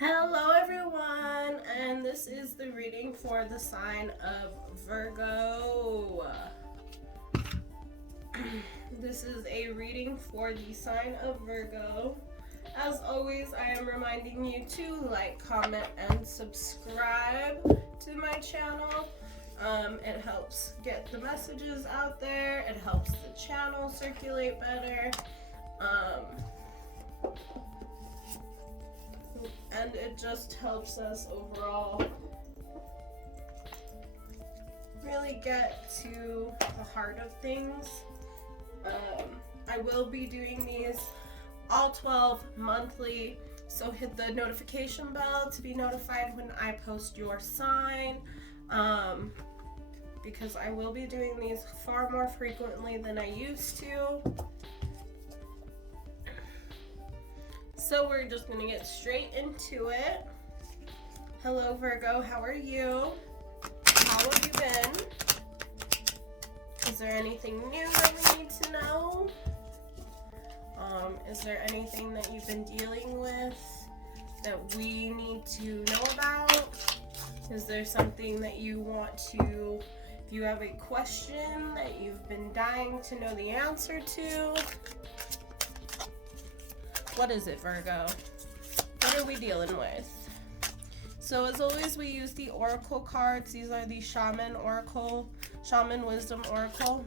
Hello everyone, and this is the reading for the sign of Virgo. This is a reading for the sign of Virgo. As always, I am reminding you to like, comment, and subscribe to my channel. It helps get the messages out there. It helps the channel circulate better. And it just helps us overall really get to the heart of things. I will be doing these all 12 monthly, so hit the notification bell to be notified when I post your sign, because I will be doing these far more frequently than I used to. So we're just going to get straight into it. Hello Virgo, how are you? How have you been? Is there anything new that we need to know? Is there anything that you've been dealing with that we need to know about? Is there something that you want to, if you have a question that you've been dying to know the answer to? What is it, Virgo? What are we dealing with? So as always, we use the oracle cards. These are the Shaman Wisdom Oracle.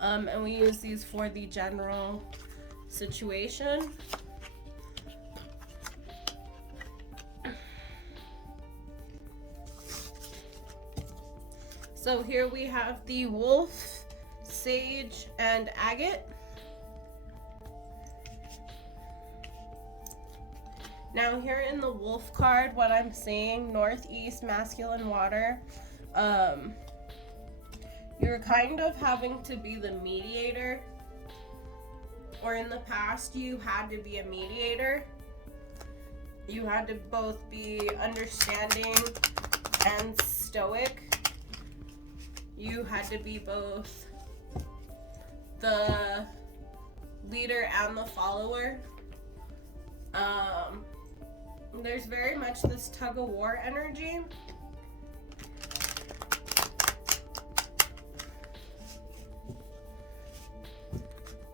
And we use these for the general situation. So here we have the Wolf, Sage, and Agate. Now here in the Wolf card, what I'm seeing, Northeast, masculine water, you're kind of having to be the mediator, or in the past you had to be a mediator. You had to both be understanding and stoic. You had to be both the leader and the follower. There's very much this tug-of-war energy.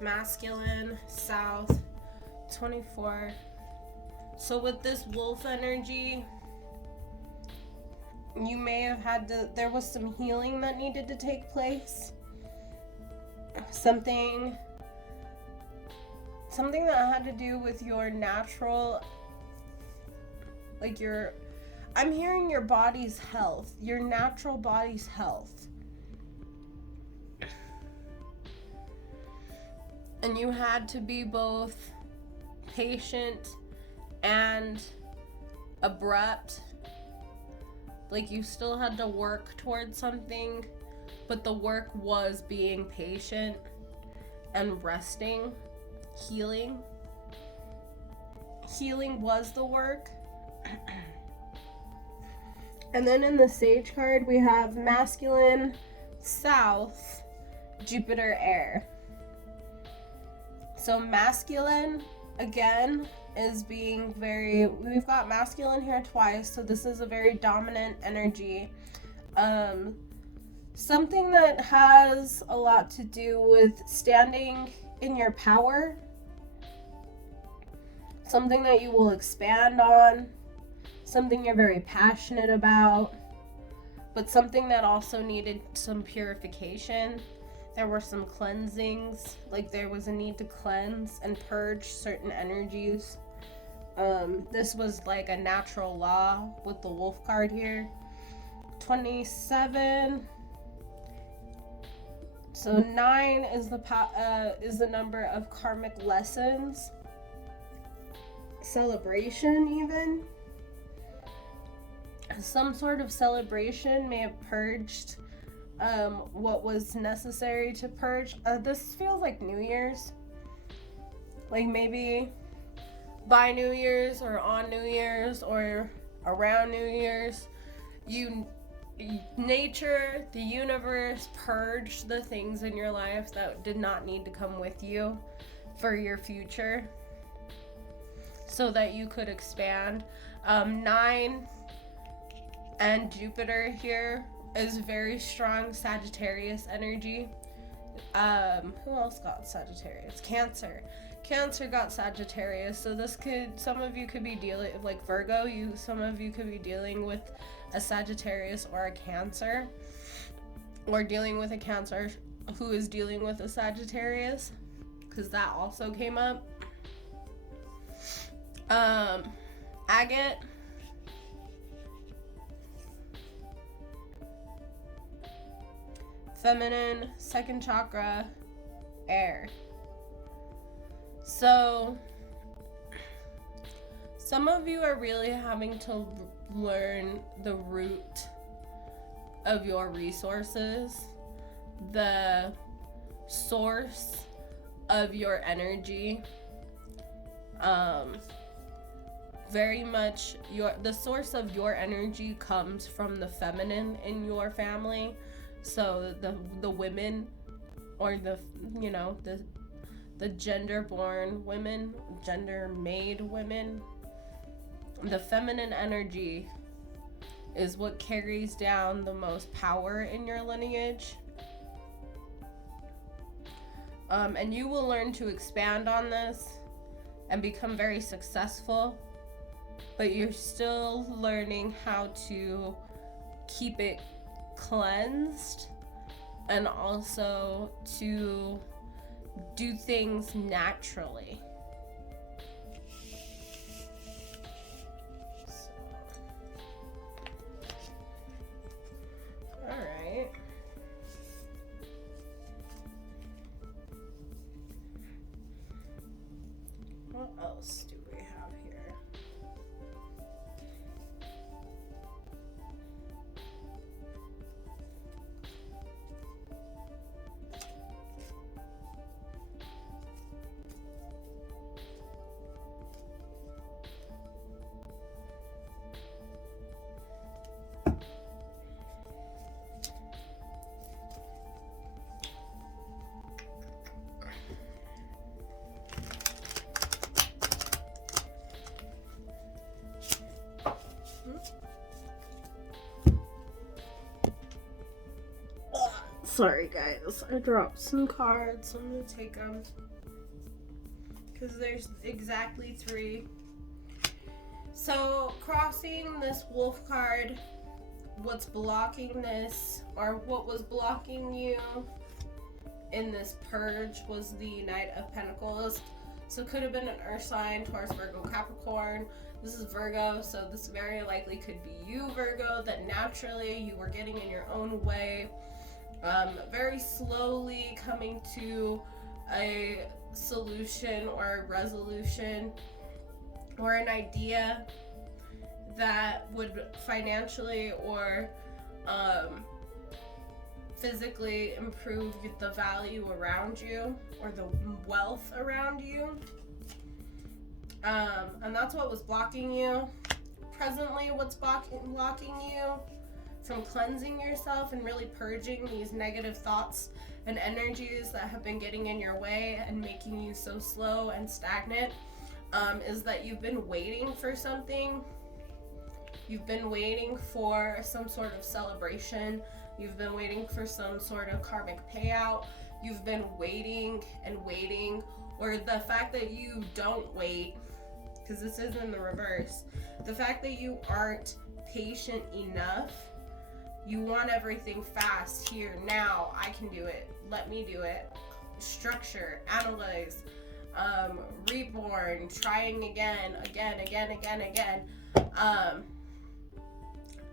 Masculine, South, 24. So with this wolf energy, you may have had to, there was some healing that needed to take place. Something that had to do with your natural, like I'm hearing your body's health, your natural body's health. And you had to be both patient and abrupt. Like you still had to work towards something, but the work was being patient and resting, healing. Healing was the work. And then in the Sage card, we have masculine, South, Jupiter, air. So masculine, again, is being we've got masculine here twice, so this is a very dominant energy. Something that has a lot to do with standing in your power. Something that you will expand on. Something you're very passionate about. But something that also needed some purification. There were some cleansings, like there was a need to cleanse and purge certain energies. This was like a natural law with the wolf card here. 27. So 9 is the number of karmic lessons, celebration even. Some sort of celebration may have purged what was necessary to purge. This feels like New Year's. Like maybe by New Year's or on New Year's or around New Year's, nature, the universe purged the things in your life that did not need to come with you for your future. so that you could expand. 9 and Jupiter here is very strong Sagittarius energy. Who else got Sagittarius? Cancer. Cancer got Sagittarius. So this could, some of you could be dealing, like Virgo, some of you could be dealing with a Sagittarius or a Cancer, or dealing with a Cancer who is dealing with a Sagittarius, because that also came up. Agate. Feminine, second chakra, air. So some of you are really having to learn the root of your resources, the source of your energy. Very much the source of your energy comes from the feminine in your family. So the women, or the gender-born women, gender-made women, the feminine energy is what carries down the most power in your lineage. And you will learn to expand on this and become very successful, but you're still learning how to keep it cleansed and also to do things naturally. All right. What else do we have here? Sorry guys, I dropped some cards, so I'm gonna take them because there's exactly 3. So crossing this wolf card, what's blocking this, or what was blocking you in this purge, was the Knight of Pentacles. So it could have been an earth sign, Taurus, Virgo, Capricorn. This is Virgo, so this very likely could be you, Virgo, that naturally you were getting in your own way. Very slowly coming to a solution or a resolution or an idea that would financially or physically improve the value around you or the wealth around you. And that's what was blocking you. Presently, what's blocking you from cleansing yourself and really purging these negative thoughts and energies that have been getting in your way and making you so slow and stagnant, is that you've been waiting for something. You've been waiting for some sort of celebration. You've been waiting for some sort of karmic payout. You've been waiting and waiting, or the fact that you don't wait, because this is in the reverse, the fact that you aren't patient enough. You want everything fast, here, now, I can do it, let me do it. Structure, analyze, reborn, trying again.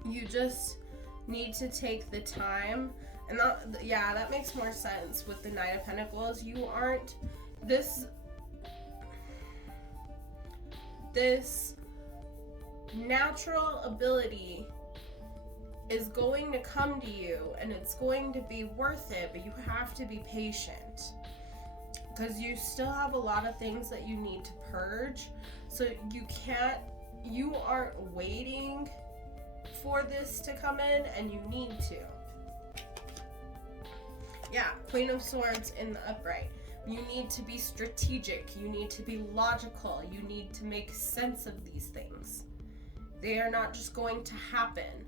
You just need to take the time, and that makes more sense with the Knight of Pentacles. You aren't, this natural ability is going to come to you and it's going to be worth it, but you have to be patient because you still have a lot of things that you need to purge. So you aren't waiting for this to come in, and you need to. Yeah, Queen of Swords in the upright. You need to be strategic. You need to be logical. You need to make sense of these things. They are not just going to happen.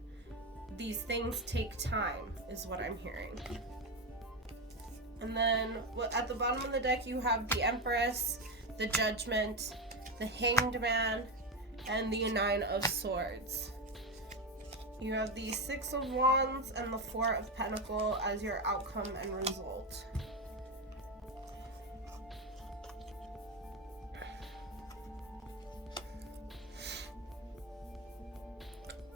These things take time, is what I'm hearing. And then at the bottom of the deck, you have the Empress, the Judgment, the Hanged Man, and the Nine of Swords. You have the Six of Wands and the Four of Pentacles as your outcome and result.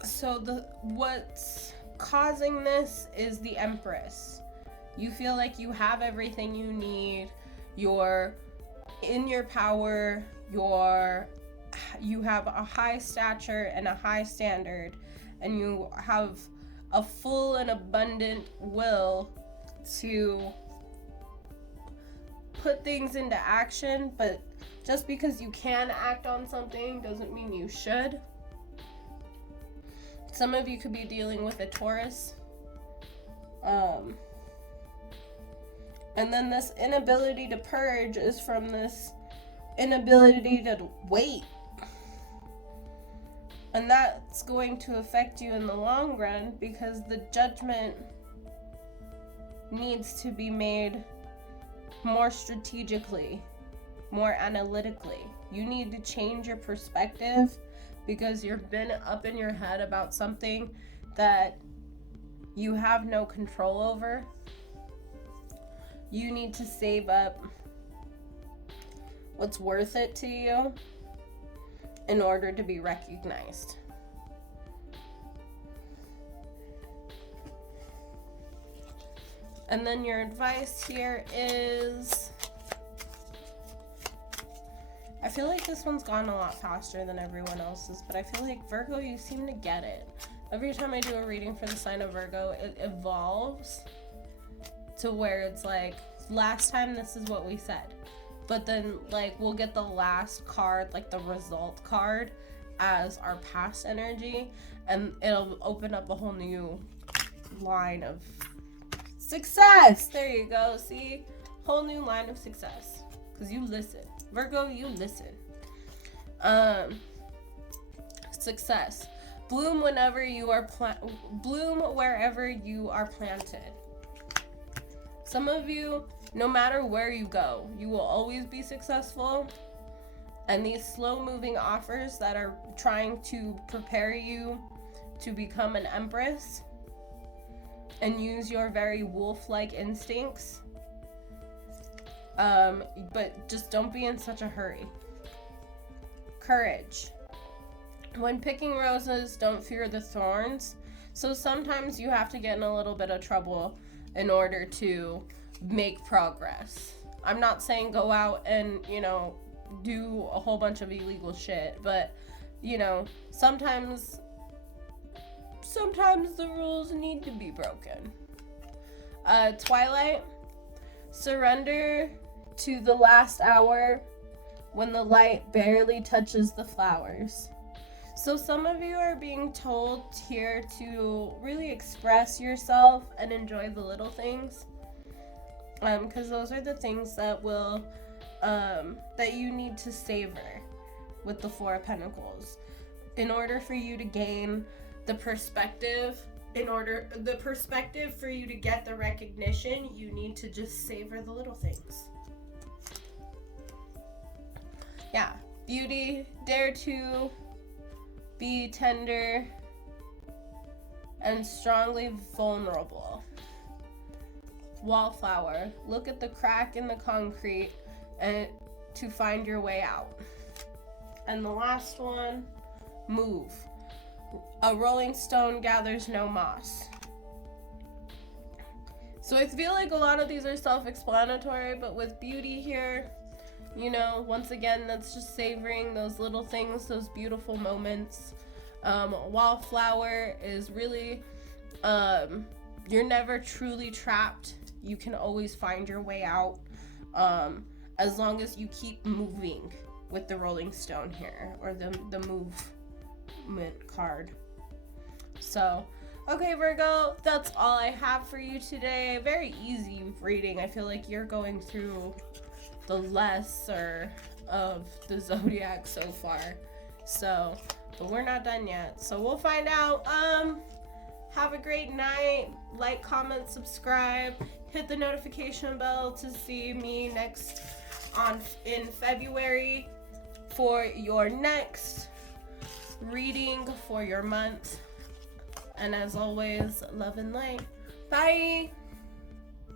So what's causing this is the Empress. You feel like you have everything you need. You're in your power. You have a high stature and a high standard, and you have a full and abundant will to put things into action. But just because you can act on something doesn't mean you should. Some of you could be dealing with a Taurus. And then this inability to purge is from this inability to wait. And that's going to affect you in the long run because the judgment needs to be made more strategically, more analytically. You need to change your perspective because you've been up in your head about something that you have no control over. You need to save up what's worth it to you in order to be recognized. And then your advice here is, I feel like this one's gone a lot faster than everyone else's, but I feel like Virgo, you seem to get it. Every time I do a reading for the sign of Virgo, it evolves to where it's like, last time this is what we said. But then like we'll get the last card, like the result card, as our past energy, and it'll open up a whole new line of success. There you go. See? Whole new line of success. Because you listen. Virgo, you listen. Success. Bloom whenever you are bloom wherever you are planted. Some of you, no matter where you go, you will always be successful. And these slow-moving offers that are trying to prepare you to become an empress and use your very wolf-like instincts. But just don't be in such a hurry. Courage. When picking roses, don't fear the thorns. So sometimes you have to get in a little bit of trouble in order to make progress. I'm not saying go out and, do a whole bunch of illegal shit, but, sometimes the rules need to be broken. Twilight. Surrender to the last hour when the light barely touches the flowers. So some of you are being told here to really express yourself and enjoy the little things, because those are the things that will that you need to savor with the Four of Pentacles in order for you to gain the perspective. For you to get the recognition, you need to just savor the little things. Yeah, beauty, dare to be tender and strongly vulnerable. Wallflower, look at the crack in the concrete and to find your way out. And the last one, move. A rolling stone gathers no moss. So I feel like a lot of these are self-explanatory, but with beauty here, once again, that's just savoring those little things, those beautiful moments. Wallflower is really, you're never truly trapped. You can always find your way out, as long as you keep moving with the rolling stone here, or the movement card. So, okay, Virgo, that's all I have for you today. Very easy reading. I feel like you're going through the lesser of the zodiac so far. So, but we're not done yet. So we'll find out. Have a great night. Like, comment, subscribe. Hit the notification bell to see me next in February for your next reading for your month. And as always, love and light. Bye.